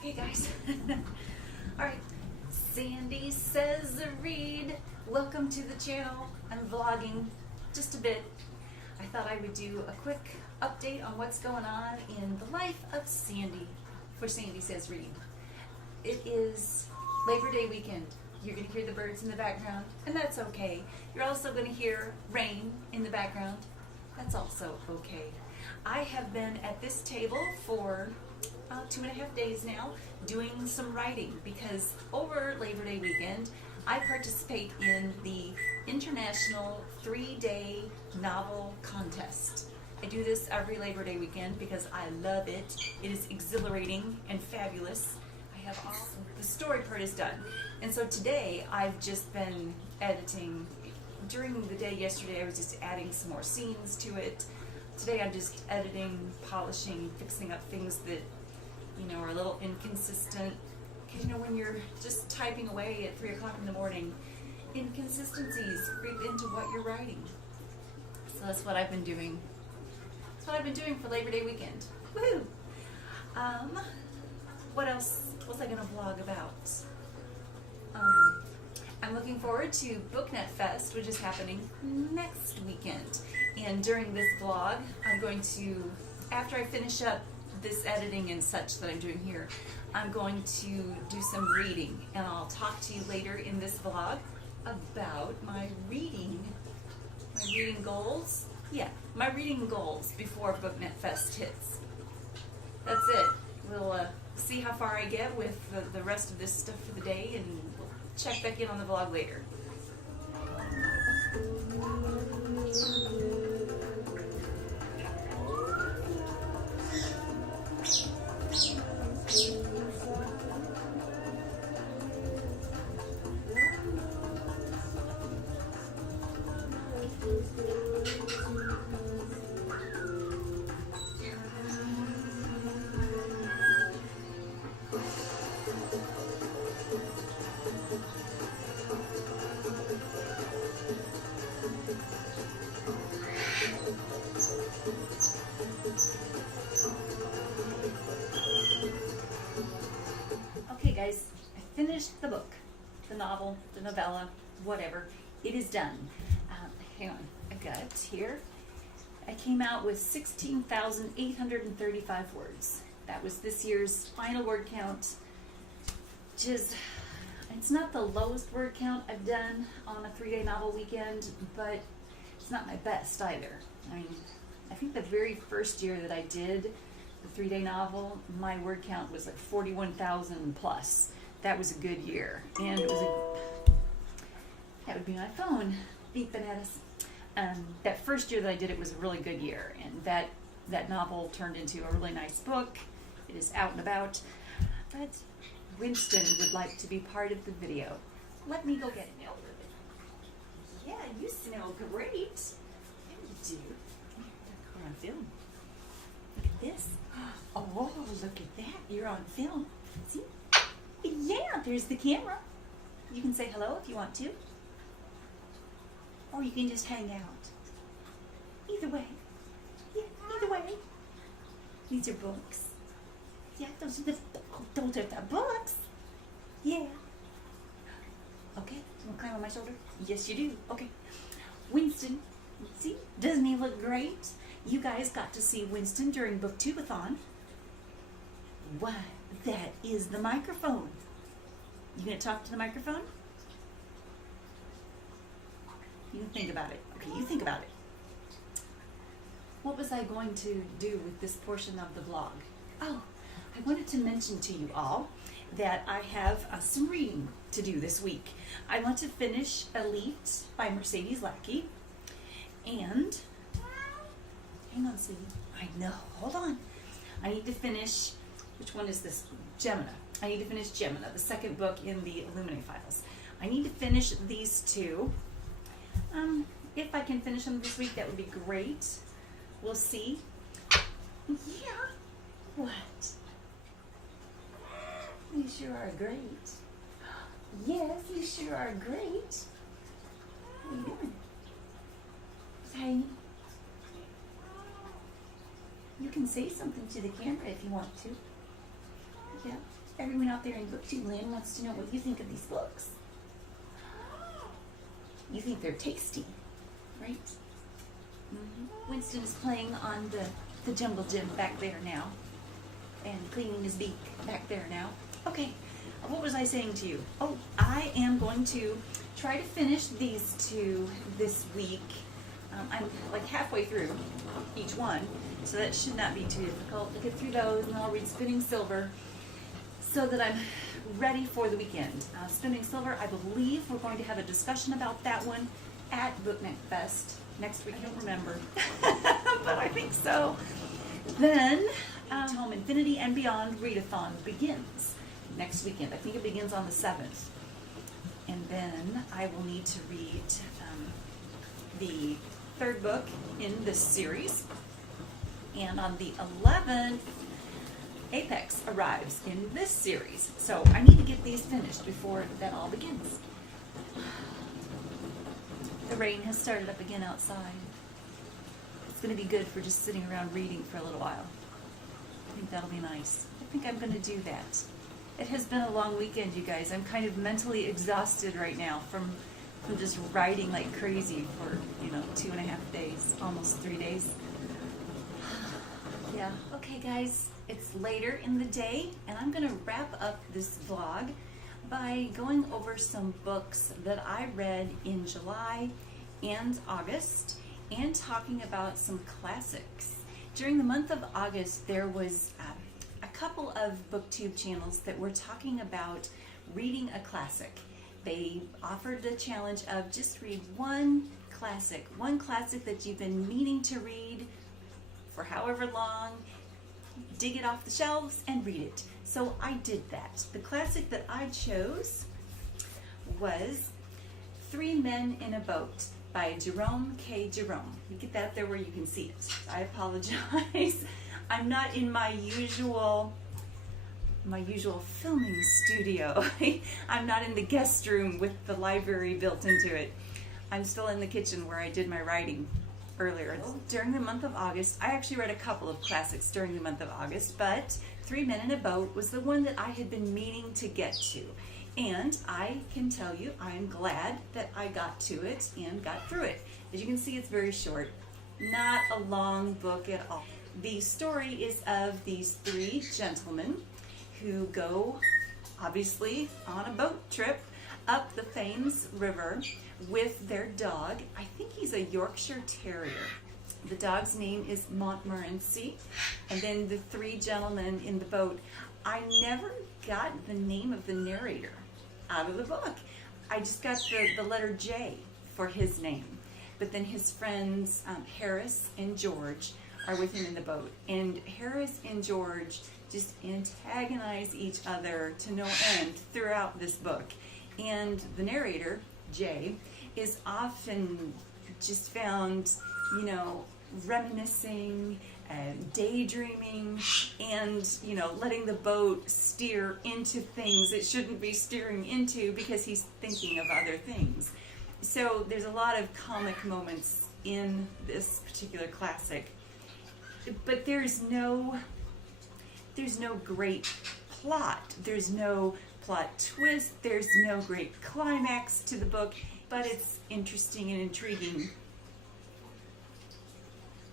Hey guys. Alright, Sandy Says Read. Welcome to the channel. I'm vlogging just a bit. I thought I would do a quick update on what's going on in the life of Sandy for Sandy Says Read. It is Labor Day weekend. You're going to hear the birds in the background, and that's okay. You're also going to hear rain in the background. That's also okay. I have been at this table for 2.5 days now doing some writing because over Labor Day weekend I participate in the International 3-Day Novel Contest. I do this every Labor Day weekend because I love it. It is exhilarating and fabulous. I have the story part is done, and so today I've just been editing. During the day yesterday I was just adding some more scenes to it. Today I'm just editing, polishing, fixing up things that are a little inconsistent. Because when you're just typing away at 3 o'clock in the morning, inconsistencies creep into what you're writing. So that's what I've been doing. That's what I've been doing for Labor Day weekend. Woohoo! What else was I going to vlog about? I'm looking forward to BookNet Fest, which is happening next weekend. And during this vlog, I'm going to, after I finish up this editing and such that I'm doing here, I'm going to do some reading, and I'll talk to you later in this vlog about my reading goals. Yeah, my reading goals before BookNet Fest hits. That's it. We'll see how far I get with the rest of this stuff for the day, and we'll check back in on the vlog later. Guys, I finished the book, the novel, the novella, whatever. It is done. Hang on, I got it here. I came out with 16,835 words. That was this year's final word count, which is, it's not the lowest word count I've done on a 3-day novel weekend, but it's not my best either. I mean, I think the very first year that I did the 3-day novel, my word count was like 41,000 plus. That was a good year, and it was that would be my phone beeping at us. That first year that I did it was a really good year, and that novel turned into a really nice book. It is out and about, but Winston would like to be part of the video. Let me go get him. Yeah, you smell great. Yeah, you do. We're on film. Look at this. Oh, look at that. You're on film. See? Yeah, there's the camera. You can say hello if you want to. Or you can just hang out. Either way. Yeah, either way. These are books. Yeah, those are the books. Yeah. Okay, you want to climb on my shoulder? Yes, you do. Okay. Winston, see? Doesn't he look great? You guys got to see Winston during BookTube-a-thon. Why, that is the microphone. You gonna talk to the microphone? You can think about it. Okay, you think about it. What was I going to do with this portion of the vlog? Oh, I wanted to mention to you all that I have some reading to do this week. I want to finish Elite by Mercedes Lackey, and hang on, sweetie. I know. Hold on. I need to finish. Which one is this? Gemina. I need to finish Gemina, the second book in the Illuminate files. I need to finish these two. If I can finish them this week, that would be great. We'll see. Yeah. What? You sure are great. Yes, you sure are great. What are you doing? Hey. You can say something to the camera if you want to. Yeah. Everyone out there in BookTube land wants to know what you think of these books. You think they're tasty, right? Mm-hmm. Winston is playing on the jungle gym back there now, and cleaning his beak back there now. Okay, what was I saying to you? Oh, I am going to try to finish these two this week. I'm like halfway through each one, so that should not be too difficult to get through those, and I'll read Spinning Silver so that I'm ready for the weekend. Spinning Silver, I believe we're going to have a discussion about that one at Book Fest next week. I don't remember, but I think so. Then Home Infinity and Beyond Readathon begins next weekend. I think it begins on the 7th. And then I will need to read the third book in this series. And on the 11th, Apex arrives in this series. So I need to get these finished before that all begins. The rain has started up again outside. It's going to be good for just sitting around reading for a little while. I think that'll be nice. I think I'm going to do that. It has been a long weekend, you guys. I'm kind of mentally exhausted right now from just writing like crazy for, 2.5 days, almost 3 days. Yeah. Okay, guys, it's later in the day, and I'm going to wrap up this vlog by going over some books that I read in July and August, and talking about some classics. During the month of August, there was a couple of BookTube channels that were talking about reading a classic. They offered the challenge of just read one classic that you've been meaning to read for however long, dig it off the shelves and read it. So I did that. The classic that I chose was Three Men in a Boat by Jerome K. Jerome. You get that up there where you can see it. I apologize. I'm not in my usual filming studio. I'm not in the guest room with the library built into it. I'm still in the kitchen where I did my writing earlier. During the month of August, I actually read a couple of classics during the month of August, but Three Men in a Boat was the one that I had been meaning to get to. And I can tell you, I'm glad that I got to it and got through it. As you can see, it's very short. Not a long book at all. The story is of these three gentlemen who go, obviously, on a boat trip up the Thames River with their dog. I think he's a Yorkshire Terrier. The dog's name is Montmorency. And then the three gentlemen in the boat. I never got the name of the narrator out of the book. I just got the letter J for his name. But then his friends, Harris and George, are with him in the boat. And Harris and George just antagonize each other to no end throughout this book. And the narrator, Jay, is often just found, reminiscing, daydreaming, and, letting the boat steer into things it shouldn't be steering into because he's thinking of other things. So there's a lot of comic moments in this particular classic, but there's no great plot. There's no plot twist. There's no great climax to the book, but it's interesting and intriguing.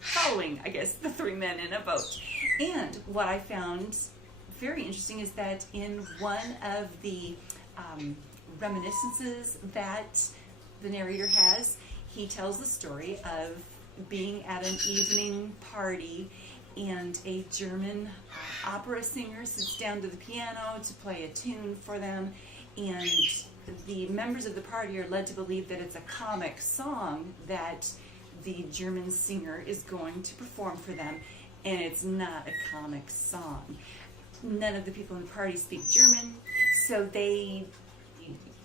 Following, I guess, the three men in a boat. And what I found very interesting is that in one of the reminiscences that the narrator has, he tells the story of being at an evening party and a German opera singer sits down to the piano to play a tune for them, and the members of the party are led to believe that it's a comic song that the German singer is going to perform for them, and it's not a comic song. None of the people in the party speak German, so they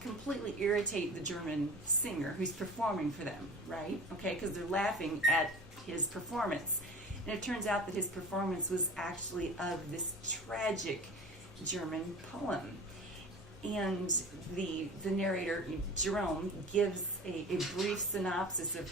completely irritate the German singer who's performing for them, right? Okay, because they're laughing at his performance. And it turns out that his performance was actually of this tragic German poem. And the narrator, Jerome, gives a brief synopsis of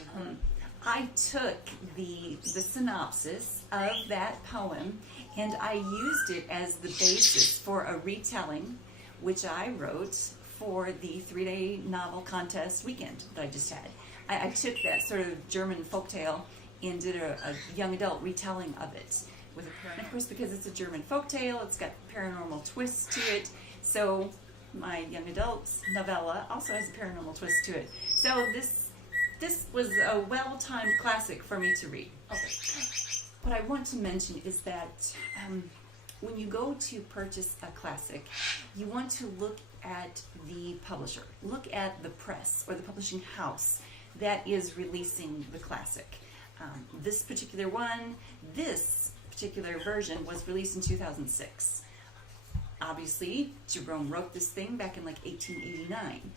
I took the synopsis of that poem and I used it as the basis for a retelling, which I wrote for the 3-day novel contest weekend that I just had. I took that sort of German folktale and did a young adult retelling of it. And of course, because it's a German folktale, it's got paranormal twists to it, so my young adult novella also has a paranormal twist to it. So this was a well-timed classic for me to read. Okay. What I want to mention is that when you go to purchase a classic, you want to look at the publisher. Look at the press or the publishing house that is releasing the classic. This particular version was released in 2006. Obviously, Jerome wrote this thing back in like 1889.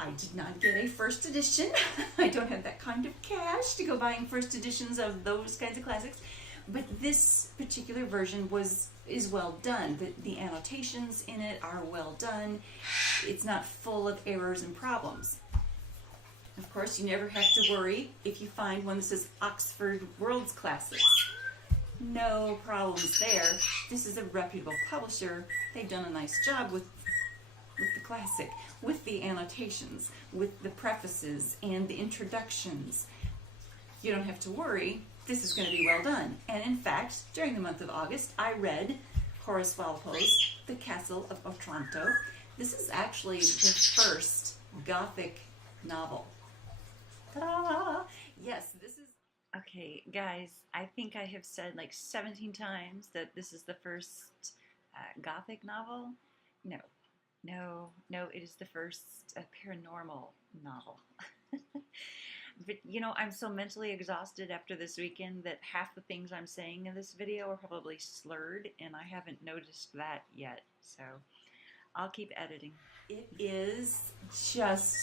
I did not get a first edition. I don't have that kind of cash to go buying first editions of those kinds of classics. But this particular version is well done. The annotations in it are well done. It's not full of errors and problems. Of course, you never have to worry if you find one that says Oxford World's Classics. No problems there. This is a reputable publisher. They've done a nice job with the classic, with the annotations, with the prefaces and the introductions. You don't have to worry. This is going to be well done. And in fact, during the month of August, I read Horace Walpole's The Castle of Otranto. This is actually the first Gothic novel. Ta-da! Yes, this is... Okay, guys, I think I have said like 17 times that this is the first Gothic novel. No, it is the first paranormal novel. But, you know, I'm so mentally exhausted after this weekend that half the things I'm saying in this video are probably slurred, and I haven't noticed that yet, so I'll keep editing. It is just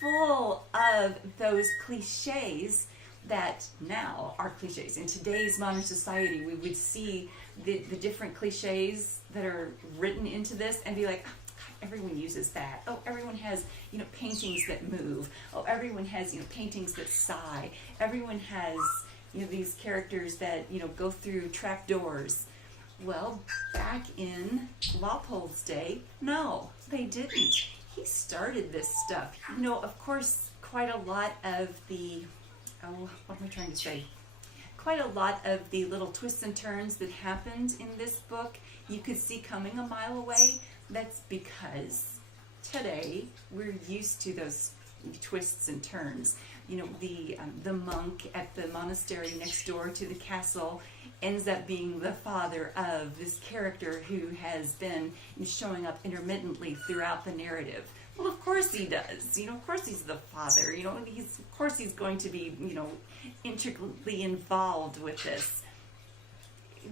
full of those cliches that now are cliches. In today's modern society, we would see the different cliches that are written into this and be like, everyone uses that. Oh, everyone has, you know, paintings that move. Oh, everyone has, you know, paintings that sigh. Everyone has, you know, these characters that, you know, go through trap doors. Well, back in Walpole's day, no, they didn't. He started this stuff. You know, of course, quite a lot of the, what am I trying to say? Quite a lot of the little twists and turns that happened in this book, you could see coming a mile away. That's because today we're used to those twists and turns. You know, the monk at the monastery next door to the castle ends up being the father of this character who has been showing up intermittently throughout the narrative. Well, of course he does. You know, of course he's the father. You know, of course he's going to be, you know, intricately involved with this.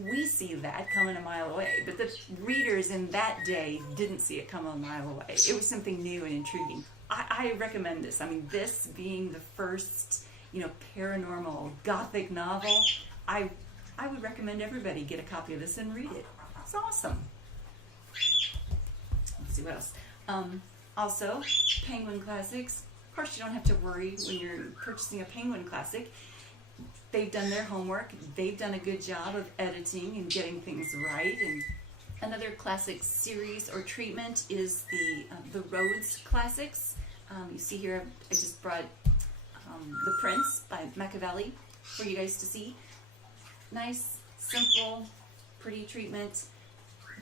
We see that coming a mile away, but the readers in that day didn't see it come a mile away. It was something new and intriguing. I recommend this. I mean, this being the first, you know, paranormal Gothic novel, I would recommend everybody get a copy of this and read it. It's awesome. Let's see what else. Also, Penguin Classics. Of course, you don't have to worry when you're purchasing a Penguin Classic. They've done their homework. They've done a good job of editing and getting things right. And another classic series or treatment is the Rhodes Classics. You see here, I just brought The Prince by Machiavelli for you guys to see. Nice, simple, pretty treatment.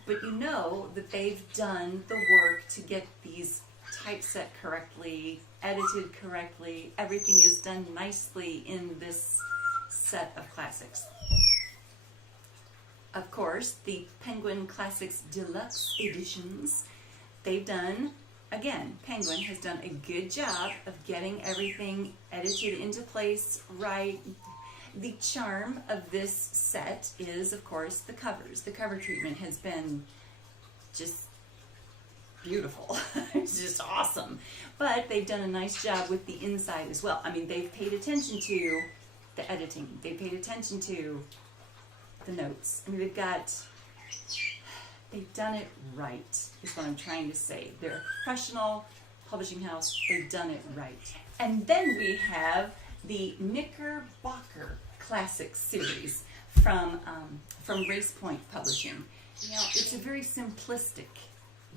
But you know that they've done the work to get these typeset correctly, edited correctly. Everything is done nicely in this set of classics. Of course, the Penguin Classics Deluxe editions, they've done, again, Penguin has done a good job of getting everything edited into place right. The charm of this set is, of course, the covers. The cover treatment has been just beautiful. It's just awesome. But they've done a nice job with the inside as well. I mean, they've paid attention to the editing. They've paid attention to the notes. I mean, they've done it right, is what I'm trying to say. They're a professional publishing house. They've done it right. And then we have the Knickerbocker Classic series from Race Point Publishing. Now, it's a very simplistic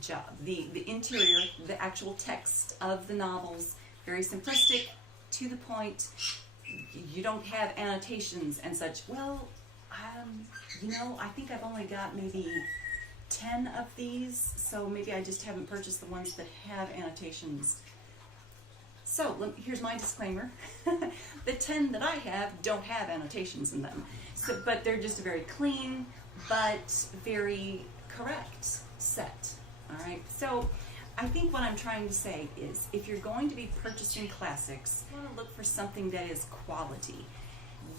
job. The interior, the actual text of the novels, very simplistic, to the point. You don't have annotations and such. Well, you know, I think I've only got maybe 10 of these, so maybe I just haven't purchased the ones that have annotations. So here's my disclaimer. The 10 that I have don't have annotations in them, but they're just a very clean but very correct set. All right, so I think what I'm trying to say is, if you're going to be purchasing classics, you want to look for something that is quality.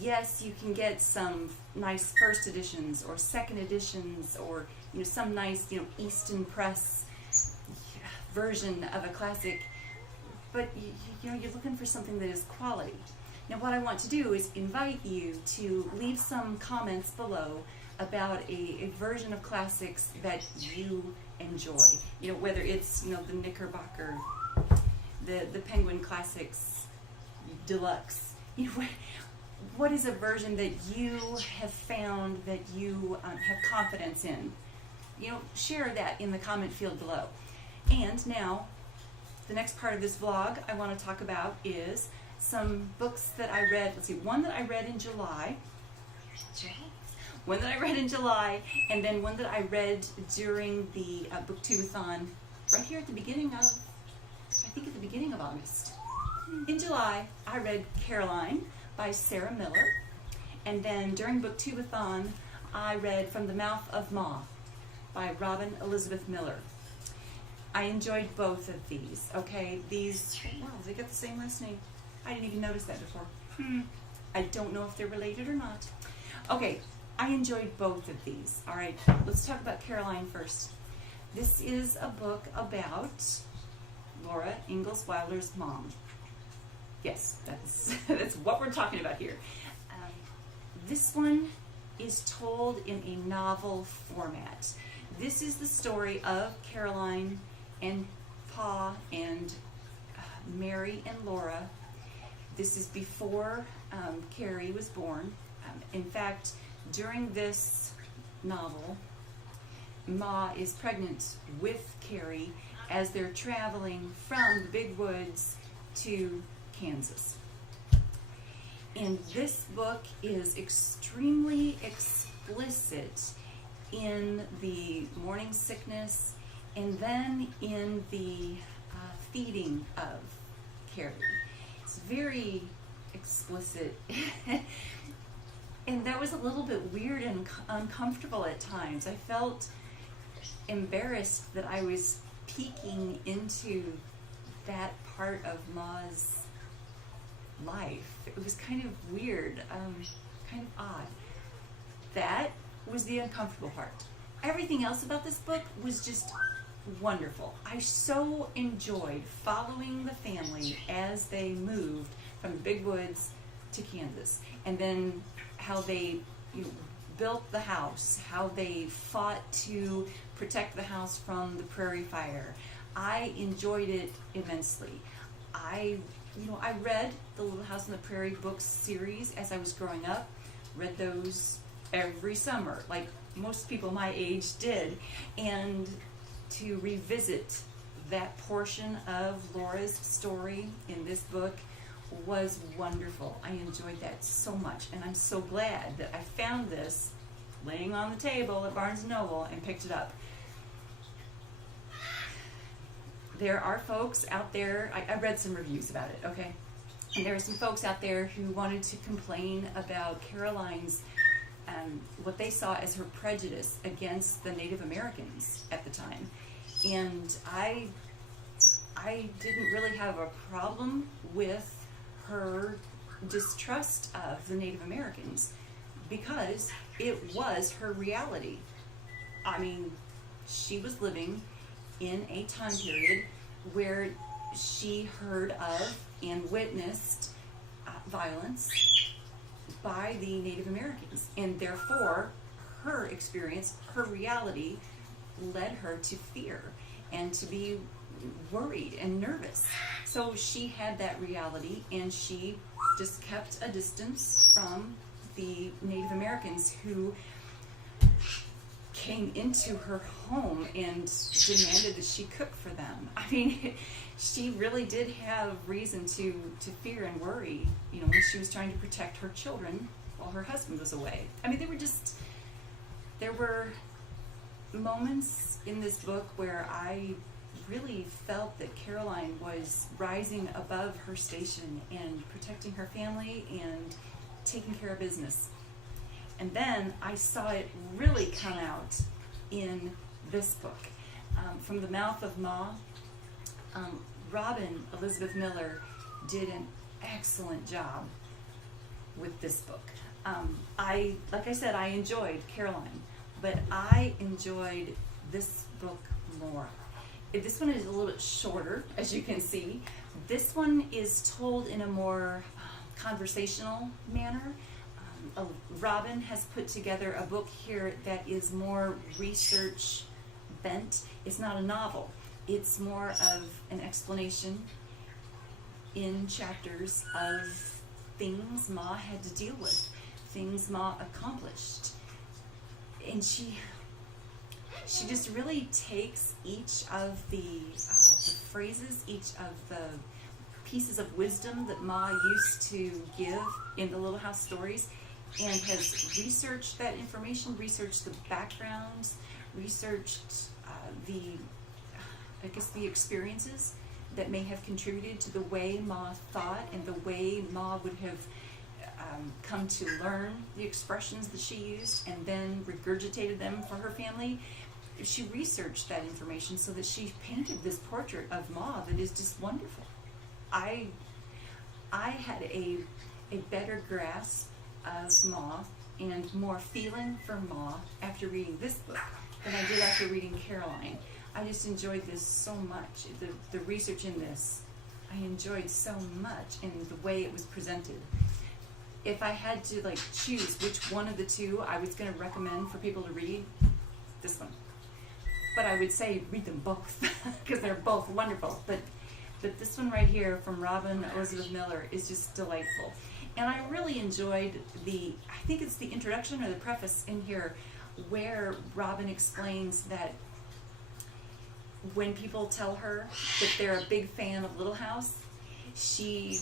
Yes, you can get some nice first editions or second editions, or some nice Easton Press version of a classic, but you're looking for something that is quality. Now, what I want to do is invite you to leave some comments below about a version of classics that you enjoy. Whether it's the Knickerbocker, the Penguin Classics Deluxe. What is a version that you have found that you have confidence in? Share that in the comment field below. And now, the next part of this vlog I want to talk about is some books that I read. Let's see, one that I read in July. One that I read in July, and then one that I read during the BookTube-a-thon right here at the beginning of, I think at the beginning of August. In July, I read Caroline by Sarah Miller, and then during BookTube-a-thon, I read From the Mouth of Moth by Robin Elizabeth Miller. I enjoyed both of these, okay? These, wow, they got the same last name. I didn't even notice that before. I don't know if they're related or not. Okay. I enjoyed both of these. All right, let's talk about Caroline first. This is a book about Laura Ingalls Wilder's mom. Yes, that's what we're talking about here. This one is told in a novel format. This is the story of Caroline and Pa and Mary and Laura. This is before Carrie was born. In fact, during this novel, Ma is pregnant with Carrie as they're traveling from the big woods to Kansas. And this book is extremely explicit in the morning sickness and then in the feeding of Carrie. It's very explicit. And that was a little bit weird and uncomfortable at times. I felt embarrassed that I was peeking into that part of Ma's life. It was kind of weird, kind of odd. That was the uncomfortable part. Everything else about this book was just wonderful. I so enjoyed following the family as they moved from the big woods to Kansas, and then how they built the house, how they fought to protect the house from the prairie fire. I enjoyed it immensely. I read the Little House on the Prairie books series as I was growing up, read those every summer, like most people my age did, and to revisit that portion of Laura's story in this book was wonderful. I enjoyed that so much, and I'm so glad that I found this laying on the table at Barnes & Noble and picked it up. There are folks out there, I read some reviews about it, okay? And there are some folks out there who wanted to complain about Caroline's, what they saw as her prejudice against the Native Americans at the time. And I didn't really have a problem with her distrust of the Native Americans because it was her reality. I mean, she was living in a time period where she heard of and witnessed violence by the Native Americans, and therefore her experience, her reality led her to fear and to be worried and nervous. So she had that reality, and she just kept a distance from the Native Americans who came into her home and demanded that she cook for them. I mean, she really did have reason to fear and worry, when she was trying to protect her children while her husband was away. I mean, there were moments in this book where I really felt that Caroline was rising above her station and protecting her family and taking care of business. And then I saw it really come out in this book. From the mouth of Moth, Robin Elizabeth Miller did an excellent job with this book. Like I said, I enjoyed Caroline, but I enjoyed this book more. This one is a little bit shorter, as you can see. This one is told in a more conversational manner. Robin has put together a book here that is more research bent. It's not a novel. It's more of an explanation in chapters of things Ma had to deal with, things Ma accomplished. And she just really takes each of the phrases, each of the pieces of wisdom that Ma used to give in the Little House stories, and has researched that information, researched the backgrounds, researched the experiences that may have contributed to the way Ma thought and the way Ma would have come to learn the expressions that she used and then regurgitated them for her family. She researched that information so that she painted this portrait of Ma that is just wonderful. I had a better grasp of Ma and more feeling for Ma after reading this book than I did after reading Caroline. I just enjoyed this so much. The research in this, I enjoyed so much in the way it was presented. If I had to choose which one of the two I was going to recommend for people to read, this one. But I would say read them both because they're both wonderful. But this one right here from Robin Elizabeth Miller is just delightful. And I really enjoyed I think it's the introduction or the preface in here where Robin explains that when people tell her that they're a big fan of Little House, she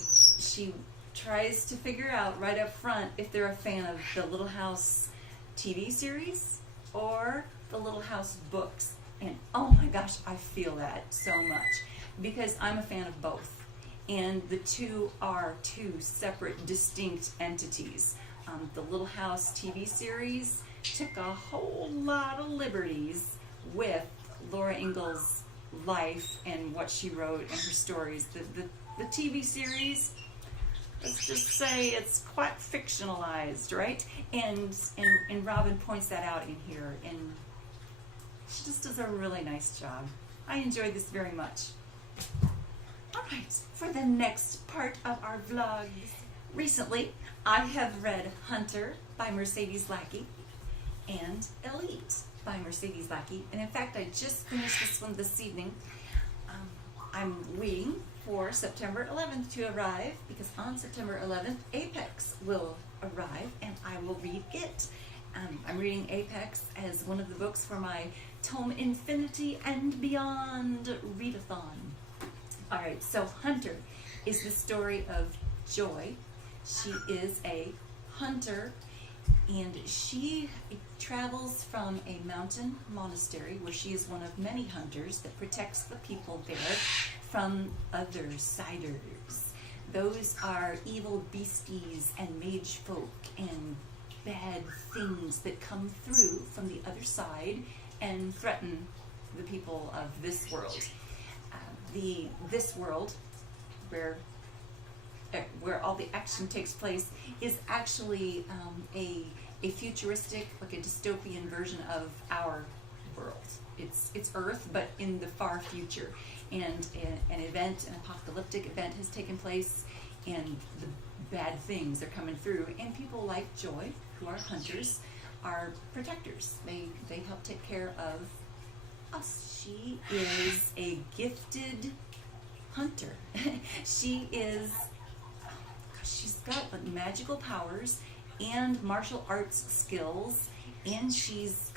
tries to figure out right up front if they're a fan of the Little House TV series or the Little House books. And oh my gosh, I feel that so much because I'm a fan of both. And the two are two separate, distinct entities. The Little House TV series took a whole lot of liberties with Laura Ingalls' life and what she wrote and her stories. The TV series, let's just say it's quite fictionalized, right? And Robin points that out in here, and she just does a really nice job. I enjoyed this very much. Alright, for the next part of our vlog, recently I have read Hunter by Mercedes Lackey and Elite by Mercedes Lackey, and in fact I just finished this one this evening. I'm waiting for September 11th to arrive because on September 11th Apex will arrive and I will read it. I'm reading Apex as one of the books for my Tome Infinity and Beyond readathon. Alright, so Hunter is the story of Joy. She is a hunter and she travels from a mountain monastery where she is one of many hunters that protects the people there from other siders. Those are evil beasties and mage folk and bad things that come through from the other side and threaten the people of this world. This world, where all the action takes place, is actually a futuristic, like a dystopian version of our world. It's Earth, but in the far future. And an apocalyptic event has taken place, and the bad things are coming through. And people like Joy, who are hunters, are protectors. They help take care of us. She is a gifted hunter. She's got magical powers and martial arts skills, and she's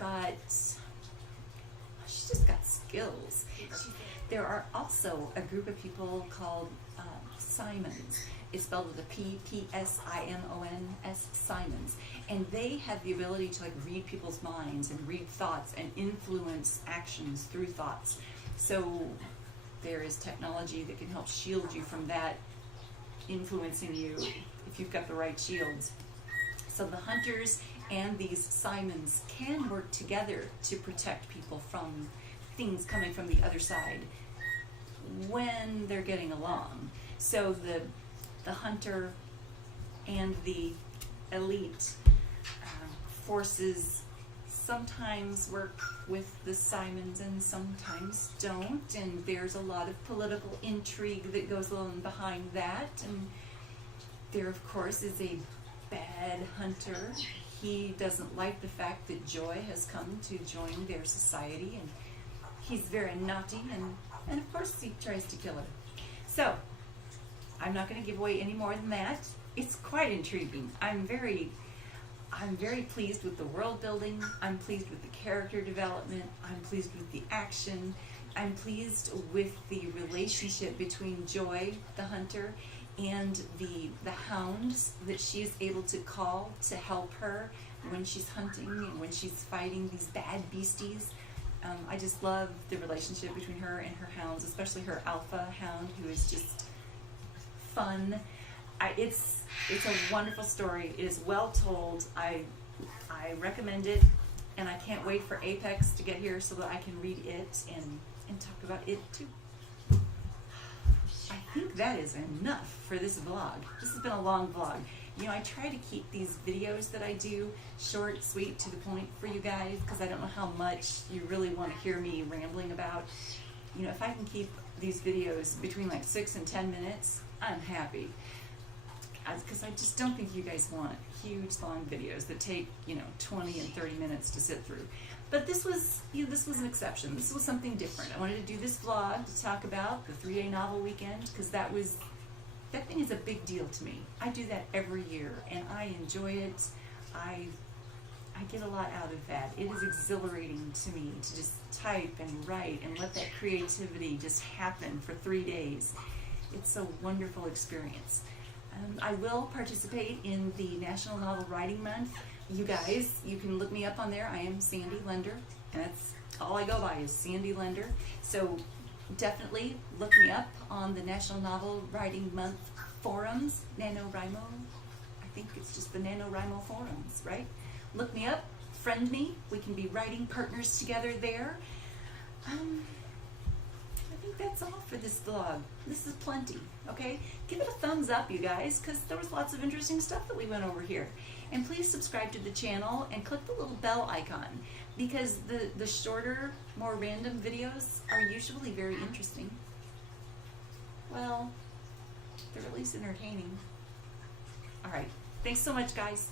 just got skills. There are also a group of people called Simons. It's spelled with a P, P-S-I-M-O-N-S, Simons. And they have the ability to like read people's minds and read thoughts and influence actions through thoughts. So there is technology that can help shield you from that influencing you if you've got the right shields. So the hunters and these Simons can work together to protect people from things coming from the other side when they're getting along. So the hunter and the elite forces sometimes work with the Simons and sometimes don't, and there's a lot of political intrigue that goes on behind that. And there, of course, is a bad hunter. He doesn't like the fact that Joy has come to join their society, and he's very naughty, and of course he tries to kill her. So I'm not going to give away any more than that. It's quite intriguing. I'm very pleased with the world building. I'm pleased with the character development. I'm pleased with the action. I'm pleased with the relationship between Joy, the hunter, and the hounds that she is able to call to help her when she's hunting and when she's fighting these bad beasties. I just love the relationship between her and her hounds, especially her alpha hound, who is just fun. It's a wonderful story. It is well told. I recommend it, and I can't wait for Apex to get here so that I can read it and talk about it too. I think that is enough for this vlog. This has been a long vlog. You know, I try to keep these videos that I do short, sweet, to the point for you guys, because I don't know how much you really want to hear me rambling about. You know, if I can keep these videos between like 6 and 10 minutes, I'm happy. Because I just don't think you guys want huge, long videos that take, 20 and 30 minutes to sit through. But this was, this was an exception. This was something different. I wanted to do this vlog to talk about the 3-day novel weekend, because that thing is a big deal to me. I do that every year, and I enjoy it. I get a lot out of that. It is exhilarating to me to just type and write and let that creativity just happen for 3 days. It's a wonderful experience. I will participate in the National Novel Writing Month. You guys, you can look me up on there. I am Sandy Lender, and that's all I go by is Sandy Lender. So definitely look me up on the National Novel Writing Month forums, NaNoWriMo. I think it's just the NaNoWriMo forums, right? Look me up, friend me. We can be writing partners together there. I think that's all for this vlog. This is plenty, okay? Give it a thumbs up, you guys, because there was lots of interesting stuff that we went over here. And please subscribe to the channel and click the little bell icon, because the shorter, more random videos are usually very interesting. Well, they're at least entertaining. All right. Thanks so much, guys.